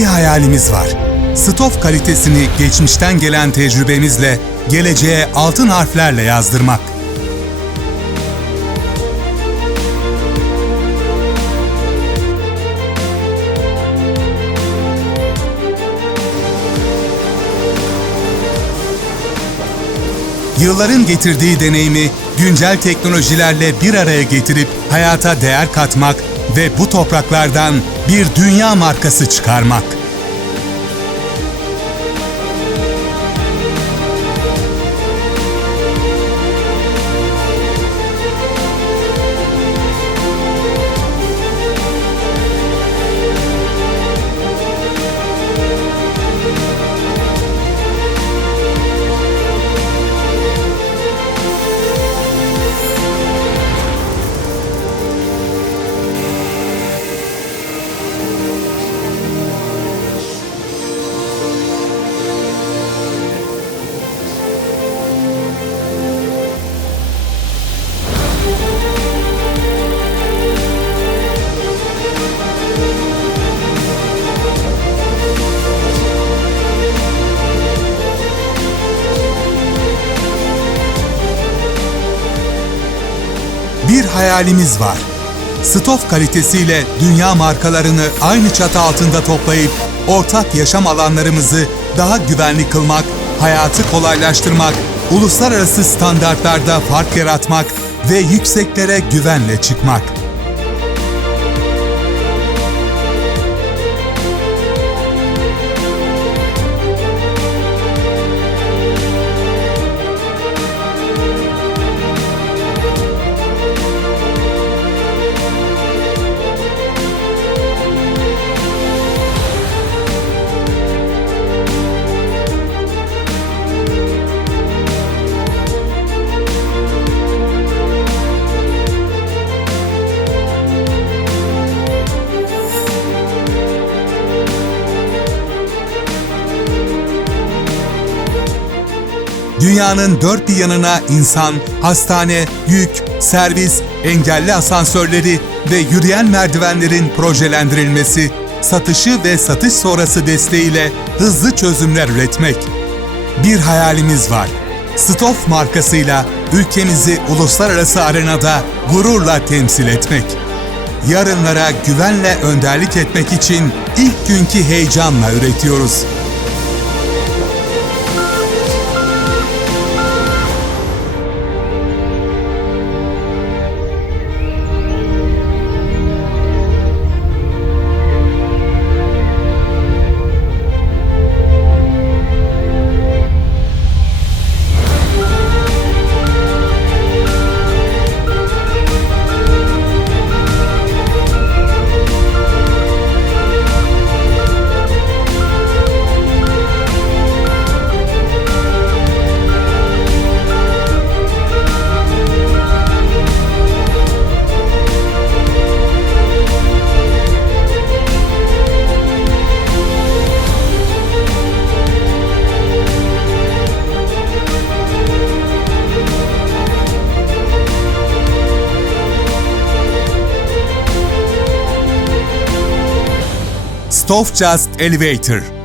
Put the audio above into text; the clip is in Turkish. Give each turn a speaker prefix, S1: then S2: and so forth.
S1: hayalimiz var. Stof kalitesini geçmişten gelen tecrübemizle geleceğe altın harflerle yazdırmak. Yılların getirdiği deneyimi güncel teknolojilerle bir araya getirip hayata değer katmak ve bu topraklardan bir dünya markası çıkarmak. Bir hayalimiz var. Stof kalitesiyle dünya markalarını aynı çatı altında toplayıp ortak yaşam alanlarımızı daha güvenli kılmak, hayatı kolaylaştırmak, uluslararası standartlarda fark yaratmak ve yükseklere güvenle çıkmak. Dünyanın dört bir yanına insan, hastane, yük, servis, engelli asansörleri ve yürüyen merdivenlerin projelendirilmesi, satışı ve satış sonrası desteğiyle hızlı çözümler üretmek. Bir hayalimiz var. Stoff markasıyla ülkemizi uluslararası arenada gururla temsil etmek. Yarınlara güvenle önderlik etmek için ilk günkü heyecanla üretiyoruz. Stoff Just Elevator